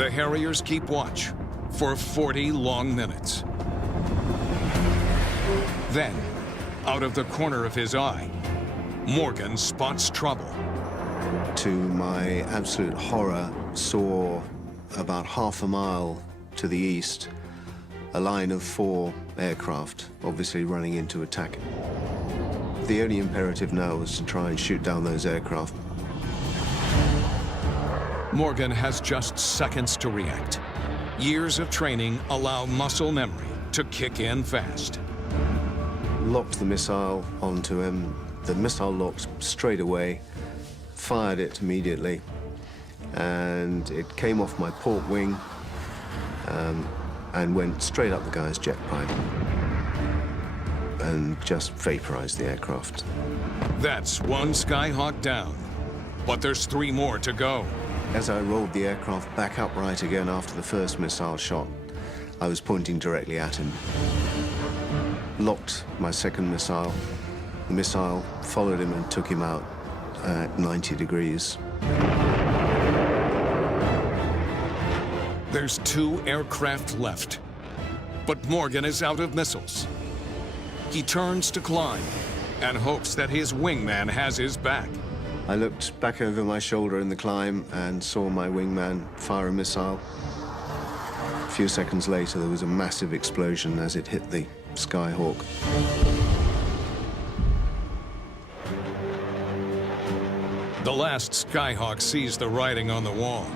The Harriers keep watch for 40 long minutes. Then, out of the corner of his eye, Morgan spots trouble. To my absolute horror, saw about half a mile to the east a line of 4 aircraft, obviously running into attack. The only imperative now was to try and shoot down those aircraft. Morgan has just seconds to react. Years of training allow muscle memory to kick in fast. Locked the missile onto him. The missile locked straight away, fired it immediately, and it came off my port wing and went straight up the guy's jet pipe and just vaporized the aircraft. That's 1 Skyhawk down, but there's 3 more to go. As I rolled the aircraft back upright again after the first missile shot, I was pointing directly at him. Locked my second missile. The missile followed him and took him out at 90 degrees. There's 2 aircraft left, but Morgan is out of missiles. He turns to climb and hopes that his wingman has his back. I looked back over my shoulder in the climb and saw my wingman fire a missile. A few seconds later, there was a massive explosion as it hit the Skyhawk. The last Skyhawk sees the writing on the wall.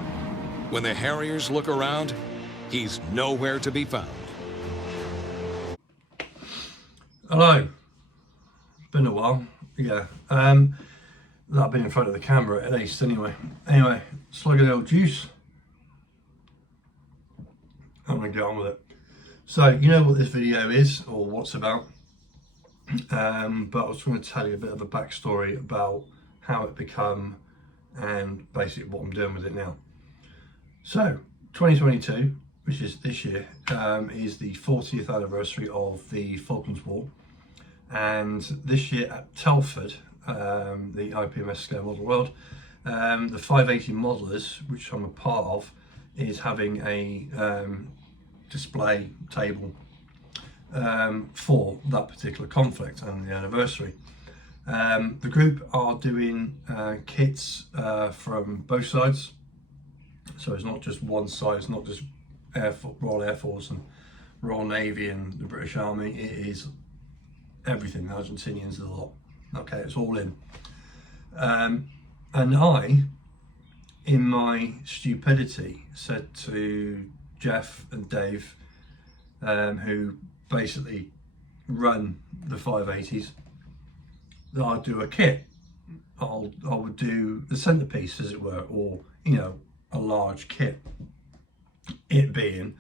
When the Harriers look around, he's nowhere to be found. Hello. Been a while, yeah. That been in front of the camera at least, anyway. Anyway, slug of the old juice. I'm gonna get on with it. So, you know what this video is, or what's about. But I was going to tell you a bit of a backstory about how it become and basically what I'm doing with it now. So, 2022, which is this year, is the 40th anniversary of the Falklands War. And this year at Telford, the IPMS Scale Model World, the 580 modelers, which I'm a part of, is having a display table for that particular conflict and the anniversary. The group are doing kits from both sides, so it's not just one side, it's not just Royal Air Force and Royal Navy and the British Army, it is everything, the Argentinians, the lot. Okay, it's all in. And I, in my stupidity, said to Jeff and Dave, who basically run the 580s, that I'd do a kit. I would do the centerpiece, as it were, or, you know, a large kit. It being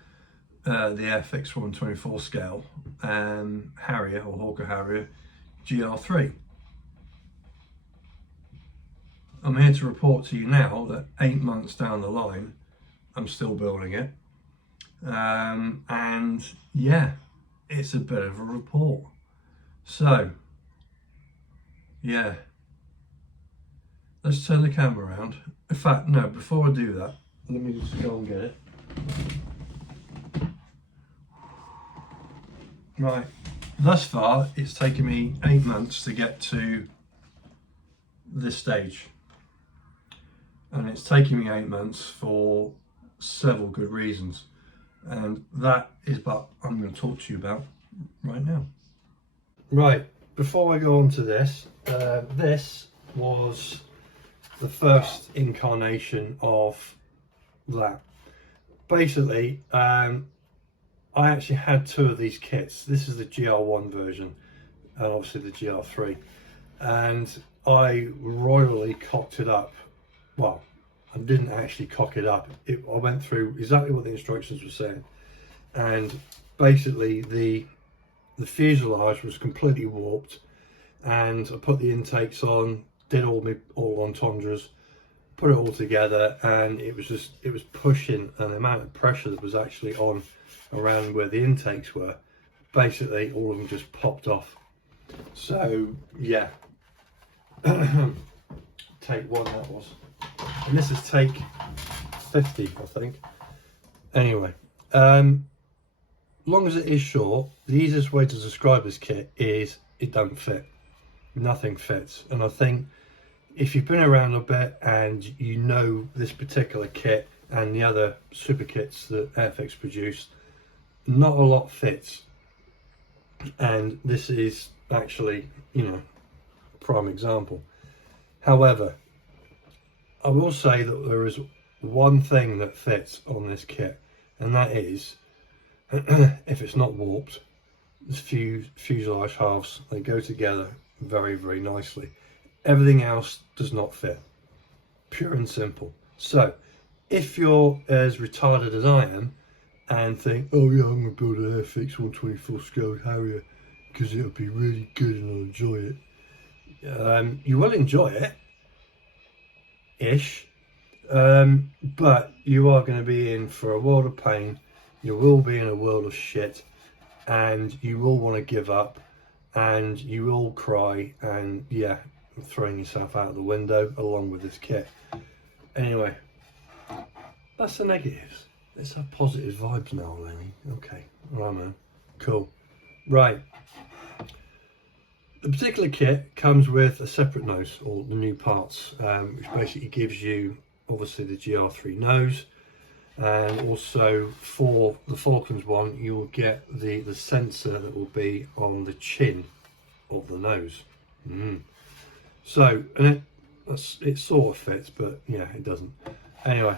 the Airfix 124 scale Harrier, or Hawker Harrier Gr.3. I'm here to report to you now that 8 months down the line, I'm still building it. And yeah, it's a bit of a report. So, yeah, let's turn the camera around. In fact, no, before I do that, let me just go and get it. Right, thus far, it's taken me 8 months to get to this stage. And it's taken me 8 months for several good reasons. And that is what I'm going to talk to you about right now. Right, before I go on to this, this was the first incarnation of that. Basically, I actually had 2 of these kits. This is the GR1 version and obviously the GR3. And I royally cocked it up. Well, I didn't actually cock it up. I went through exactly what the instructions were saying. And basically the fuselage was completely warped, and I put the intakes on, did all entendres, put it all together, and it was pushing, and the amount of pressure that was actually on around where the intakes were, basically all of them just popped off. So yeah, take 1 that was, and this is take 50, I think. Anyway, long as it is short, the easiest way to describe this kit is it don't fit. Nothing fits. And I think if you've been around a bit and you know this particular kit and the other super kits that Airfix produce, not a lot fits. And this is actually, you know, a prime example. However, I will say that there is one thing that fits on this kit, and that is, if it's not warped, the fuselage halves, they go together very, very nicely. Everything else does not fit, pure and simple. So if you're as retarded as I am and think, oh yeah, I'm going to build an Airfix 124 scale Harrier because it'll be really good and I'll enjoy it, you will enjoy it ish, but you are going to be in for a world of pain. You will be in a world of shit, and you will want to give up, and you will cry, and yeah, throwing yourself out the window along with this kit. Anyway, that's the negatives. Let's have positive vibes now, Lenny. Okay, right, man, cool. Right, the particular kit comes with a separate nose, or the new parts, which basically gives you obviously the Gr.3 nose, and also for the Falcons one you will get the sensor that will be on the chin of the nose. So, and it sort of fits, but yeah, it doesn't. Anyway,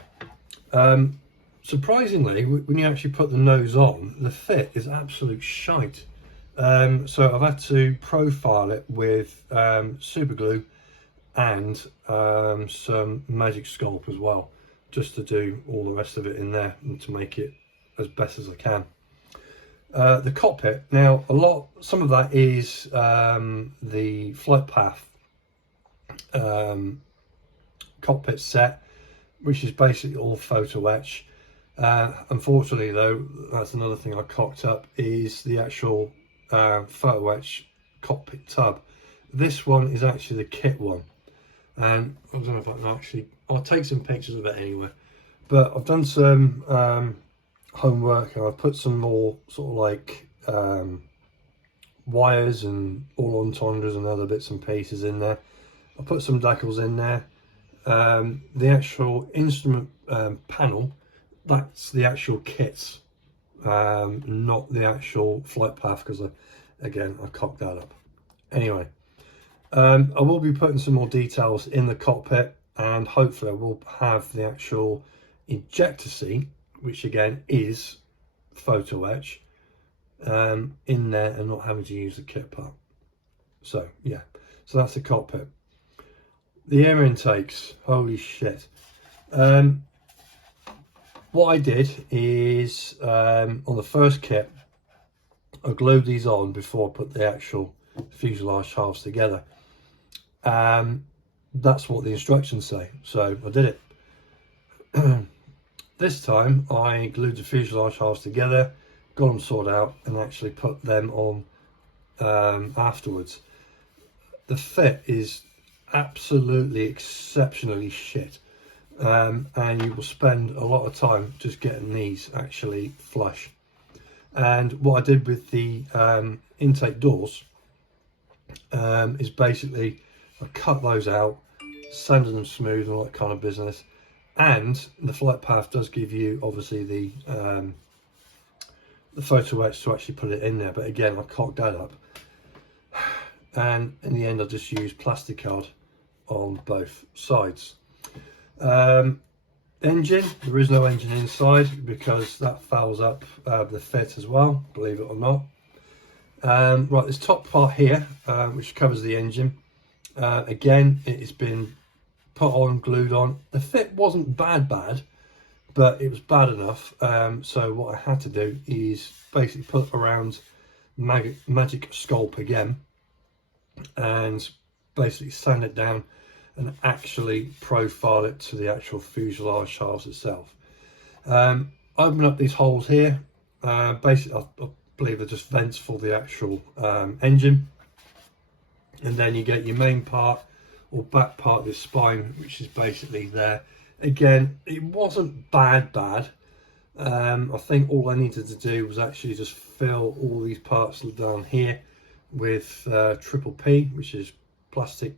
surprisingly, when you actually put the nose on, the fit is absolute shite. So I've had to profile it with super glue and some magic sculpt as well, just to do all the rest of it in there and to make it as best as I can. The cockpit, now some of that is the flight path cockpit set, which is basically all photo etch. Unfortunately though, that's another thing I cocked up, is the actual photo etch cockpit tub. This one is actually the kit one, and I don't know if I can actually, I'll take some pictures of it anyway, but I've done some homework and I've put some more sort of like wires and all entendres and other bits and pieces in there. I put some decals in there. The actual instrument panel, that's the actual kits, not the actual flight path, because again I cocked that up. Anyway, I will be putting some more details in the cockpit, and hopefully I will have the actual ejector seat, which again is photo etch, in there and not having to use the kit part. So yeah, so that's the cockpit. The air intakes, holy shit. What I did is, on the first kit, I glued these on before I put the actual fuselage halves together. That's what the instructions say, so I did it. This time I glued the fuselage halves together, got them sorted out, and actually put them on afterwards. The fit is absolutely exceptionally shit, and you will spend a lot of time just getting these actually flush. And what I did with the intake doors is basically I cut those out, sanded them smooth and all that kind of business. And the flight path does give you obviously the photo etch to actually put it in there, but again I cocked that up, and in the end I just used plastic card on both sides. Engine, there is no engine inside because that fouls up the fit as well, believe it or not. Right, this top part here, which covers the engine, again it has been put on, glued on. The fit wasn't bad, but it was bad enough, so what I had to do is basically put around magic sculpt again and basically sand it down and actually profile it to the actual fuselage shafts itself. Open up these holes here, basically I believe they're just vents for the actual engine, and then you get your main part or back part of the spine, which is basically there. Again, it wasn't bad, I think all I needed to do was actually just fill all these parts down here with triple P, which is plastic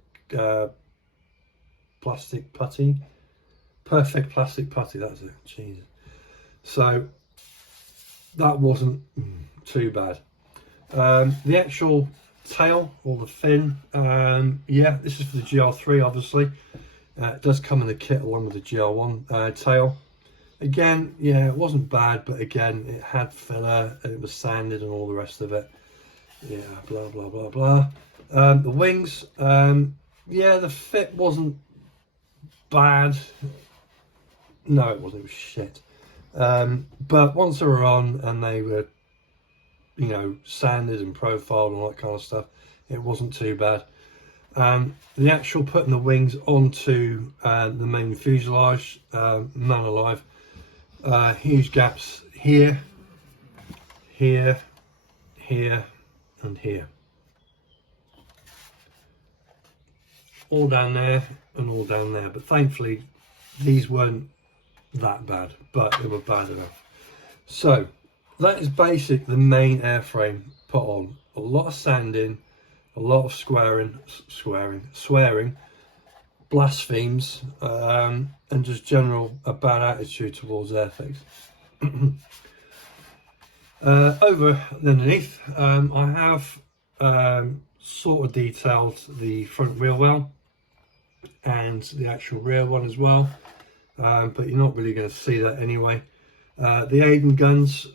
putty, perfect plastic putty, that's it. Jesus. So that wasn't too bad. The actual tail or the fin, yeah, this is for the Gr.3 obviously. It does come in the kit along with the Gr.1 tail. Again, yeah, it wasn't bad, but again, it had filler, it was sanded and all the rest of it. Yeah, blah, blah, blah, blah. The wings, yeah, the fit wasn't bad. No, it wasn't, it was shit. But once they were on and they were, you know, sanded and profiled and all that kind of stuff, it wasn't too bad. The actual putting the wings onto the main fuselage, none alive. Huge gaps here, here, here, and here. All down there and all down there. But thankfully, these weren't that bad, but they were bad enough. So that is basically the main airframe put on. A lot of sanding, a lot of swearing, blasphemes, and just general a bad attitude towards Airfix. Over underneath, I have sort of detailed the front wheel well and the actual rear one as well, but you're not really going to see that anyway. The Aiden guns,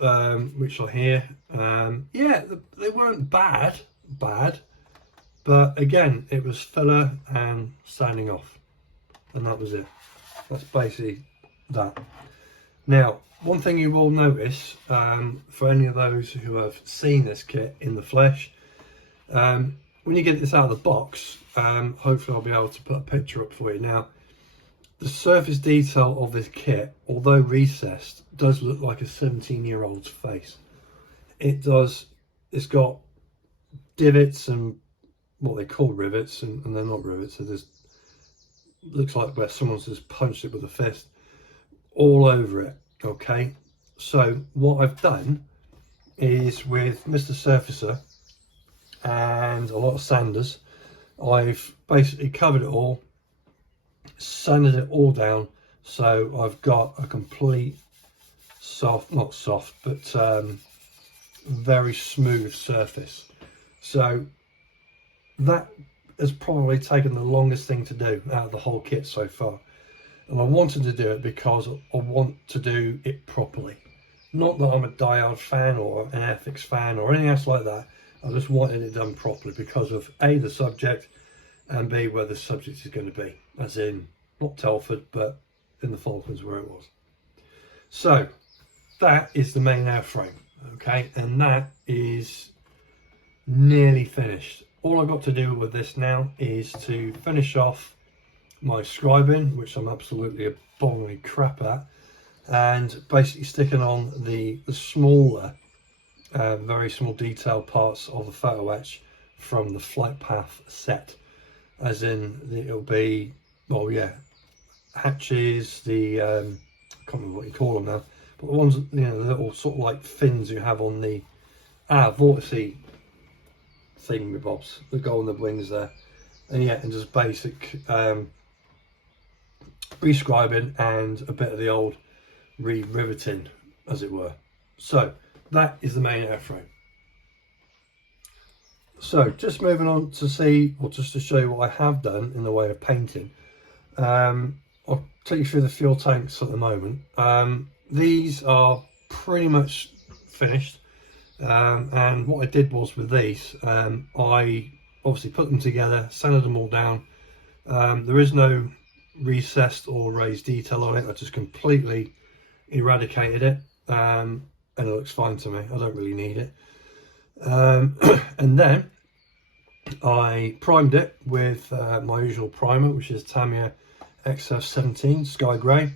which are here, yeah, they weren't bad, but again, it was filler and sanding off, and that was it. That's basically that. Now, one thing you will notice, for any of those who have seen this kit in the flesh, when you get this out of the box, hopefully I'll be able to put a picture up for you now. The surface detail of this kit, although recessed, does look like a 17-year-old's face. It does. It's got divots and what they call rivets, and they're not rivets. It just looks like where someone's just punched it with a fist all over it. Okay, so what I've done is, with Mr. Surfacer and a lot of sanders, I've basically covered it all, sanded it all down, so I've got a complete not soft, but very smooth surface. So that has probably taken the longest thing to do out of the whole kit so far, and I wanted to do it because I want to do it properly. Not that I'm a diehard fan or an Airfix fan or anything else like that. I just wanted it done properly because of A, the subject, and B, where the subject is going to be, as in not Telford but in the Falklands where it was. So that is the main airframe, okay, and that is nearly finished. All I've got to do with this now is to finish off my scribing, which I'm absolutely abominably crap at, and basically sticking on the smaller, very small detailed parts of the photo etch from the flight path set, as in it'll be, well, yeah, hatches, the I can't remember what you call them now, but the ones, you know, the little sort of like fins you have on the vortice thingamabobs that go on the wings there, and yeah, and just basic rescribing and a bit of the old re-riveting, as it were. So that is the main airframe. So just moving on to see, or just to show you what I have done in the way of painting. I'll take you through the fuel tanks at the moment. These are pretty much finished, and what I did was with these, I obviously put them together, sanded them all down. There is no recessed or raised detail on it. I just completely eradicated it, and it looks fine to me. I don't really need it. And then I primed it with my usual primer, which is Tamiya XF17 Sky Grey,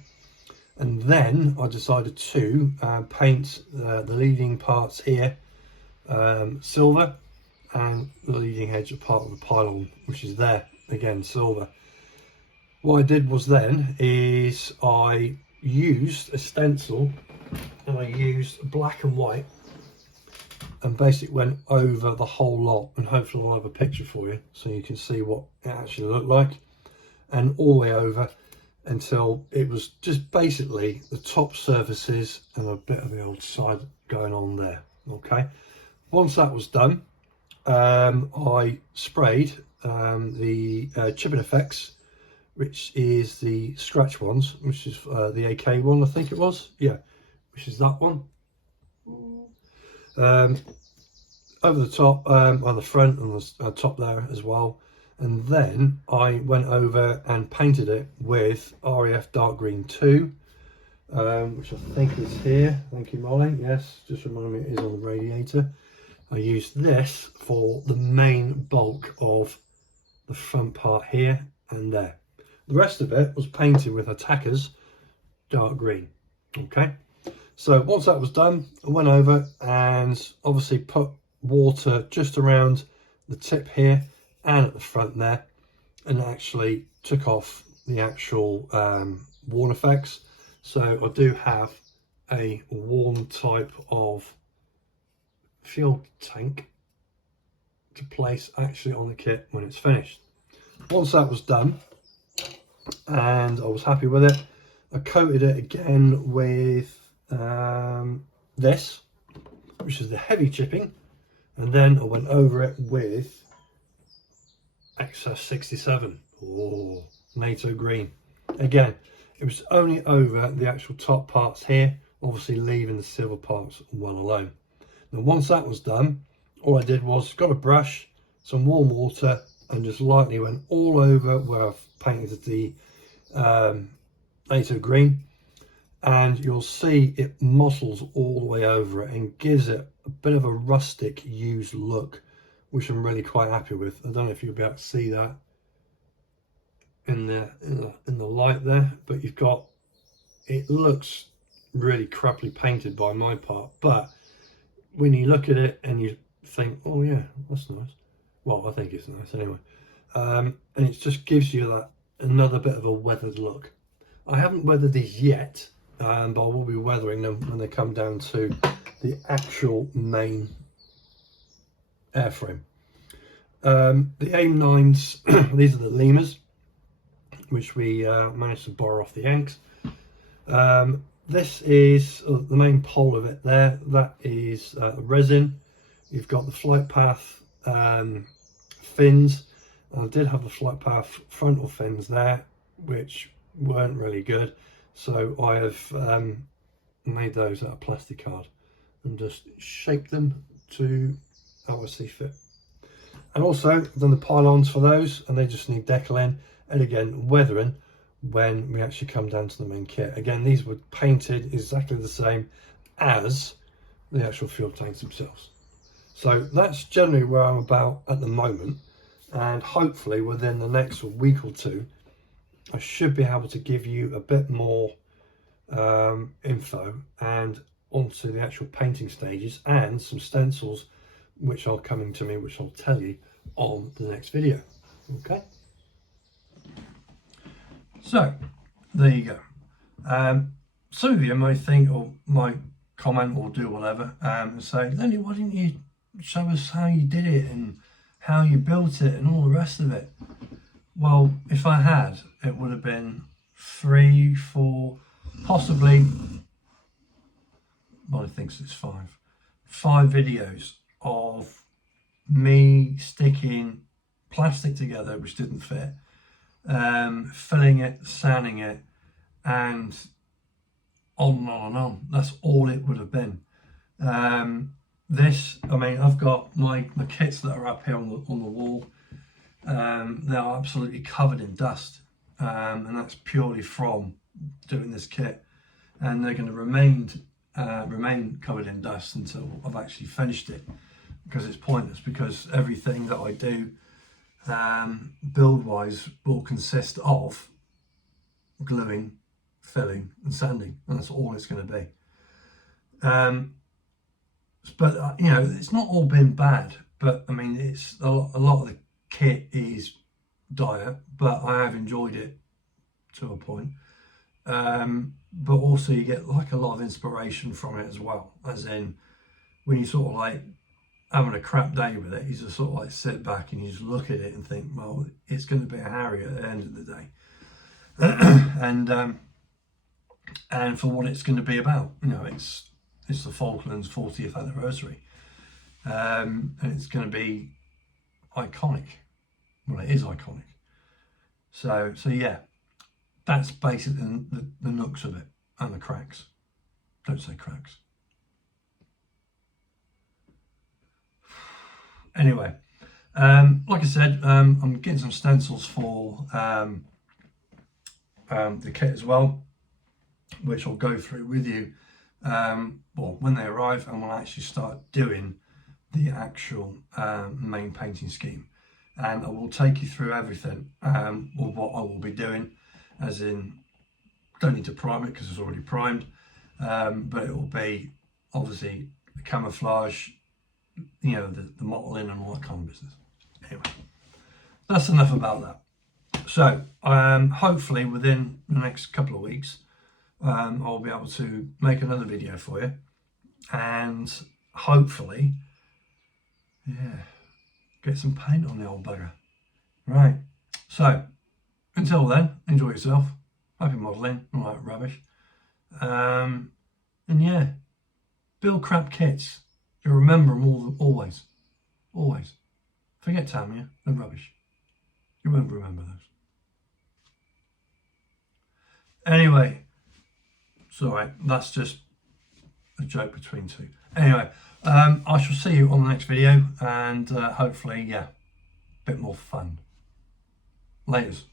and then I decided to paint the leading parts here silver, and the leading edge part of the pylon, which is there, again silver. What I did was then is I used a stencil and I used black and white and basically went over the whole lot, and hopefully I'll have a picture for you so you can see what it actually looked like, and all the way over until it was just basically the top surfaces and a bit of the old side going on there. Okay, once that was done, I sprayed the chipping effects, which is the scratch ones, which is the AK one, I think it was, yeah, which is that one, over the top, on the front and the top there as well. And then I went over and painted it with RAF Dark Green 2, which I think is here. Thank you, Molly. Yes, just remind me it is on the radiator. I used this for the main bulk of the front part here and there. The rest of it was painted with Attackers Dark Green. Okay, so once that was done, I went over and obviously put water just around the tip here and at the front there, and actually took off the actual worn effects. So I do have a worn type of fuel tank to place actually on the kit when it's finished. Once that was done and I was happy with it, I coated it again with this, which is the heavy chipping, and then I went over it with XS67 or NATO green. Again, it was only over the actual top parts here, obviously leaving the silver parts well alone. Now once that was done, all I did was got a brush, some warm water, and just lightly went all over where I've painted the NATO green, and you'll see it mottles all the way over it and gives it a bit of a rustic used look, which I'm really quite happy with. I don't know if you'll be able to see that in the light there, but you've got, it looks really crappily painted by my part, but when you look at it and you think, oh yeah, that's nice, well, I think it's nice anyway, and it just gives you that another bit of a weathered look. I haven't weathered these yet, but I will be weathering them when they come down to the actual main airframe. The AIM-9s, these are the lemurs, which we managed to borrow off the Yanks. This is the main pole of it there, that is resin. You've got the flight path fins. I did have the flight path frontal fins there, which weren't really good, so I have made those out of plastic card and just shaped them to how I see fit. And also I've done the pylons for those, and they just need decaling and again weathering when we actually come down to the main kit. Again, these were painted exactly the same as the actual fuel tanks themselves. So that's generally where I'm about at the moment, and hopefully within the next week or two I should be able to give you a bit more info and onto the actual painting stages and some stencils which are coming to me, which I'll tell you on the next video. Okay, so there you go. Some of you might think or might comment or do whatever and say, Lenny, why didn't you show us how you did it and how you built it and all the rest of it? Well, if I had, it would have been 3, 4, possibly, well, I think it's 5 videos of me sticking plastic together which didn't fit, filling it, sanding it, and on and on and on. That's all it would have been. This, I mean, I've got my kits that are up here on the wall. They are absolutely covered in dust, and that's purely from doing this kit, and they're going to remain covered in dust until I've actually finished it, because it's pointless, because everything that I do build wise will consist of gluing, filling and sanding, and that's all it's going to be. But you know, it's not all been bad, but I mean, it's a lot of the kit is dire, but I have enjoyed it to a point. but also you get like a lot of inspiration from it as well, as in when you sort of like having a crap day with it, you just sort of like sit back and you just look at it and think, well, it's going to be a Harrier at the end of the day. And for what it's going to be about, you know, it's the Falklands 40th anniversary, and it's going to be iconic. Well, it is iconic. So yeah, that's basically the nooks of it and the cracks. Don't say cracks. Anyway, like I said, I'm getting some stencils for the kit as well, which I'll go through with you well, when they arrive, and we'll actually start doing the actual main painting scheme. And I will take you through everything, or what I will be doing, as in, don't need to prime it because it's already primed, but it will be obviously the camouflage, you know, the mottling and all that kind of business. Anyway, that's enough about that. So hopefully within the next couple of weeks, I'll be able to make another video for you, and hopefully, yeah, get some paint on the old bugger. Right, so until then, enjoy yourself, happy modelling, all that rubbish, and yeah, build crap kits. You remember them all, always. Forget Tamiya and rubbish. You won't remember those. Anyway, it's alright, that's just a joke between two. Anyway, I shall see you on the next video, and hopefully, yeah, a bit more fun. Laters.